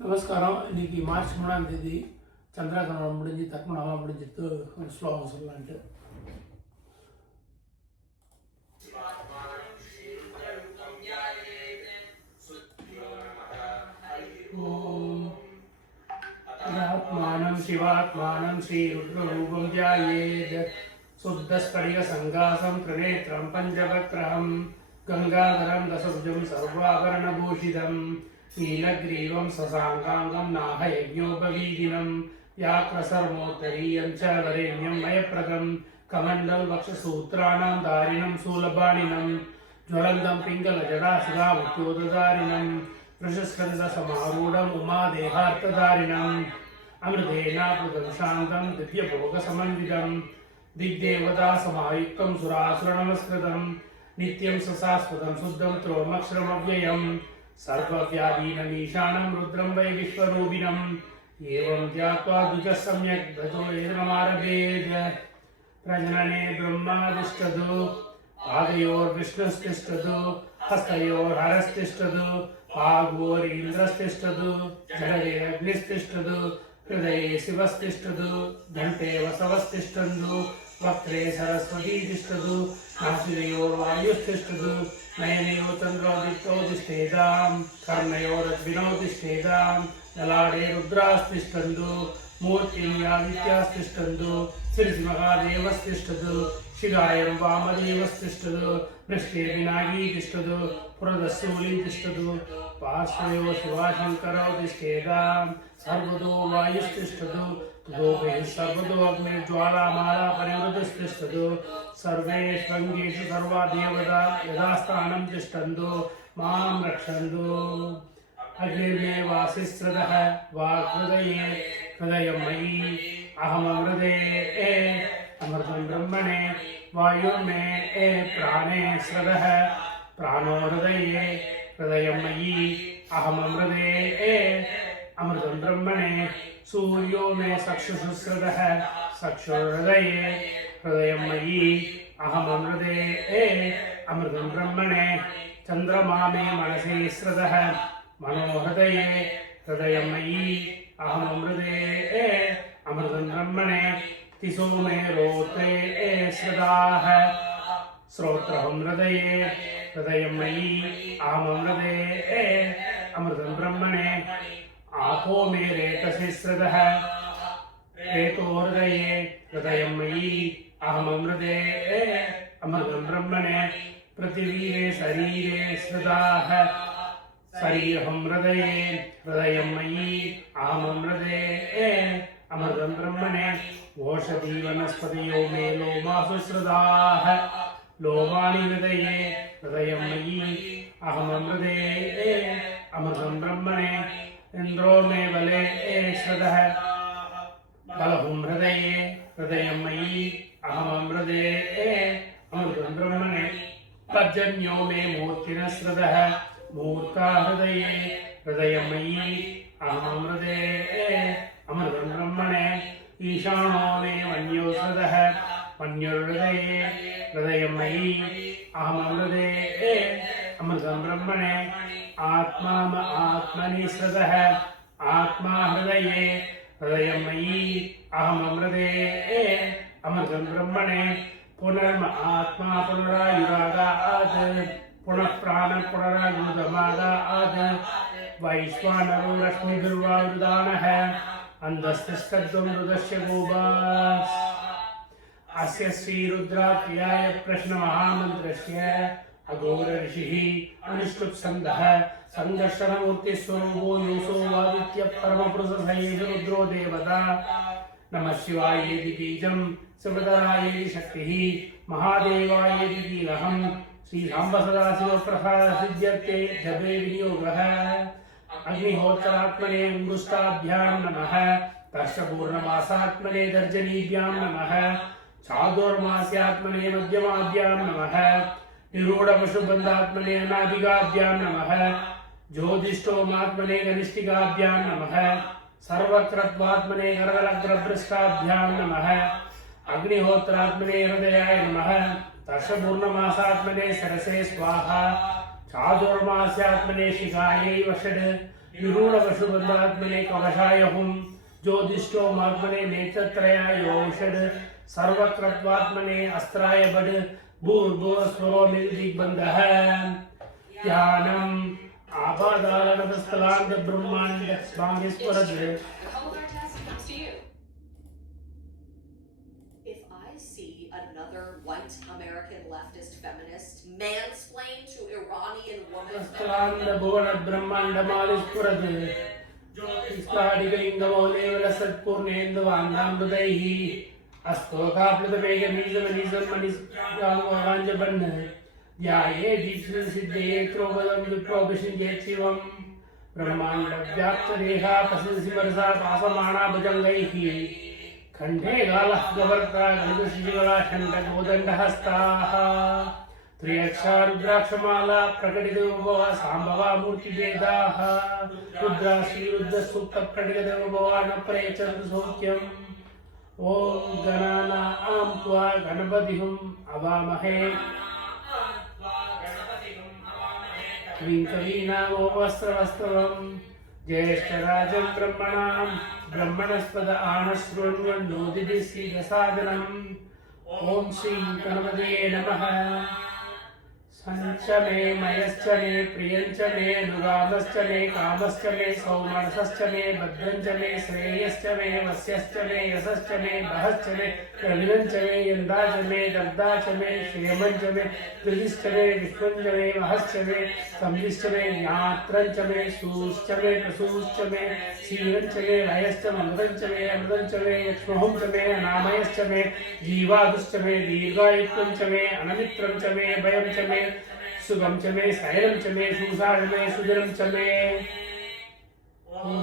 நமஸ்காரம். இன்னைக்கு மார்ச் 3ஆம் தேதி சந்திராகிரமணம் முடிஞ்சு தர்ப்பணம்லாம் முடிஞ்சிட்டு ஒரு ஸ்லோகம் சொல்லலான்ட்டு. ஆத்மானம் சிவாத்மானம் ஸ்ரீருத்ரரூபம் ध्यायेत् शुद्धस्फटिकसङ्कासं त्रिनेत्रं पञ्चवक्त्रं गङ्गाधरं दशभुजं सर्वाभरणभूषितं नीलग्रीवं शशाङ्काङ्गं नाहयज्ञोपवीदिनं व्याघ्रसर्वोत्तरीयं च वरेण्यं मयप्रदं कमण्डलवक्षसूत्राणां धारिणं शूलपाणिनं ज्वलन्तं पिङ्गलजटाशिखामुद्योतधारिणं वृषस्कन्धसमारूढम् उमादेहार्थधारिणम् अमृतेनाप्लुतं शान्तं दिव्यभोगसमन्वितं दिग्देवतासमायुक्तं सुरासुरनमस्कृतं नित्यं सशाश्वतं शुद्धं त्रोमक्षरमव्ययं सर्वव्याधीनमीशानं रुद्रं वै विश्वरूपिणम् एवं ध्यात्वा द्विजः सम्यक् भजो वेदनमारभेत् प्रजनने ब्रह्मातिष्ठतु पादयोर्विष्णुस्तिष्ठतु हस्तयोर्हरस्तिष्ठतु पाग्वोरीन्द्रस्तिष्ठतु जठरेऽग्निस्तिष्ठतु हृदये शिवस्तिष्ठतु घण्टे वसवस्तिष्ठन्तु वक्त्रे सरस्वती तिष्ठतु नासिकयोर्वायुस्तिष्ठतु नयनयो चन्द्रोदितो तिष्ठेतां कर्णयोरग्निनो तिष्ठेतां ललाटे रुद्रास्तिष्ठन्तु मूर्तिर्यादित्यास्तिष्ठन्तु श्रीमहादेवस्तिष्ठतु शिखायं वामदेवस्तिष्ठतु पृष्ठे विनागी तिष्ठतु पुरदस्सूली तिष्ठतु पार्श्वयो शिवाशङ्करो तिष्ठेतां सर्वतो वायुस्तिष्ठतु ततोपि सर्वतो अग्निज्वालामाला परिवृतस्तिष्ठतु सर्वेष्वङ्गेषु सर्वा देवता यथास्थानं तिष्ठन्तु मां रक्षन्तु अग्निर्मे वासिस्रदः वाक्हृदये हृदयं मयि अहममृते अमृतं ब्रह्मणे वायुर्मे प्राणे स्रदः प्राणो हृदये हृदयं मयि अहममृते अमृतं ब्रह्मणे सूर्यो मे चक्षुषु स्रदः चक्षुर्हृदये हृदयं मयि अहममृते अमृतं ब्रह्मणे चन्द्रमा मे मनसि स्रदः मनोहृदये हृदयं मयि अहममृते अमृतं ब्रह्मणे तिसो मे रोत्रे स्रदाः श्रोत्रहं हृदये हृदयं मयि अहममृते अमृतं ब्रह्मणे आपो मे रेतसि स्रदः रेतो हृदये हृदयं मयि अहममृते अमृतं ब्रह्मणे पृथिवी मे शरीरे स्रदाः शरीरं हृदये हृदयं मयि अहममृते अमृतं ब्रह्मणे ओषधी वनस्पतयो मे लोमासु श्रदाः लोमानि हृदये हृदयं मयि अहममृते अमृतं ब्रह्मणे इन्द्रो मे बले श्रदः बलहुं हृदये हृदयं मयि अहममृते अमृतं ब्रह्मणे पर्जन्यो मे मूर्तिनः श्रदः मूर्ता हृदये हृदयं मयि अहममृते अमृतं ब्रह्मणे ईशानो मे मन्यो श्रदः मन्युर्हृदये हृदयं मयि अहममृते अमृतं ब्रह्मणे आत्मा आत्मनि श्रदः आत्मा हृदये हृदयं मयि अहममृते अमृतं ब्रह्मणे पुनर्म आत्मा पुनरायुरागात् पुनः प्राण पुनरायुधमागात् वैश्वानरो रश्मिभिर्वावृदानः अन्धस्तिष्ठद्वं रुदस्य गोपास् अस्य श्रीरुद्राख्याय प्रश्नमहामन्त्रस्य अघोर ऋषिः अनुष्टुप्छन्दः सङ्घर्षणमूर्तिस्वरूपो योऽसो वादित्यः परमपुरुषः एष रुद्रो देवता नमः शिवायेति बीजं सुभद्रायेति शक्तिः महादेवायेति कीलकं श्रीसाम्बसदाशिवप्रसादसिद्ध्यर्थे जपे विनियोगः अग्निहोत्रात्मने अङ्गुष्ठाभ्यां नमः दर्शपूर्णमासात्मने तर्जनीभ्यां नमः चातुर्मास्यात्मने मध्यमाभ्यां नमः निरूढपशुबन्धात्मने अनादिकाभ्यां नमः ज्योतिष्ठोमात्मने कनिष्ठिकाभ्यां नमः सर्वक्रत्वात्मने करगलग्रभ्रष्टाभ्यां नमः अग्निहोत्रात्मने हृदयाय नमः दर्शपूर्णमासात्मने सरसे स्वाहा चातुर्मास्यात्मने शिखायै वषट् विरूढवशुबन्धात्मने कवशाय हुं ज्योतिष्ठो मात्मने नेत्रत्रयाय औषध सर्वकृत्वात्मने अस्त्राय बड भूर्भुवस्वरो निर्दिग्बन्धः ध्यानम् आपादानतस्थलान्त ब्रह्माण्ड स्वामीस्वरद् The Hologar test comes to you. If I see another white American leftist feminist mansplain to Iranian woman, स्थलान्त भुवन ब्रह्माण्डमालिस्फुरद् ज्योतिष्कादिकलिङ्गमौलेवल सत्पूर्णेन्दुवान्दामृतैः अस्तोकाप्लुतवेगमीशमनीशमणिस्काञ्जबन् ध्याये दीक्षितसिद्धये त्रोपदं विप्रोपशिञ्चेत् शिवम् ब्रह्माण्डव्याप्तदेहापसिंसिमरसा पासमाना भुजङ्गैः खण्डे गालः गवर्ता गणितशिशिवला षण्डगोदण्डहस्ताः त्र्यक्षारुद्राक्षमाला प्रकटितोपवा साम्भवा मूर्तिभेदाः रुद्रा श्रीरुद्रसूक्तप्रकटितोपवा न प्रयच्छन्तु सौख्यम् ॐ गणानां त्वा गणपतिं अवामहे कविं कवीनामोपस्रवस्तवम् ज्येष्ठराजं ब्रह्मणस्पद आनशृण्वन्नोदिति श्रीरसादनम् ॐ श्री गणपतये नमः सञ्च मे मयश्च मे प्रियञ्च मे अनुगामश्च मे कामश्च मे सौमनसश्च मे भद्रञ्च मे श्रेयश्च मे वस्यश्च मे यशश्च मे बहश्च मे प्रलिनञ्च मे यन्दा च मे दग्धा च मे क्षेमञ्च मे कृतिश्च मे विश्वञ्च मे महश्च मे संविश्च मे ज्ञात्रञ्च मे सूश्च मे प्रसूश्च मे क्षीरञ्च मे लयश्च ममृतञ्च मे अमृतञ्च मे यक्ष्महुञ्च मे अनामयश्च मे जीवादुश्च मे दीर्घायुत्वञ्च मे अनमित्रञ्च मे भयं च मे सुगम च मे शयनं च मे सुषा च मे सुजनं च मे ॐ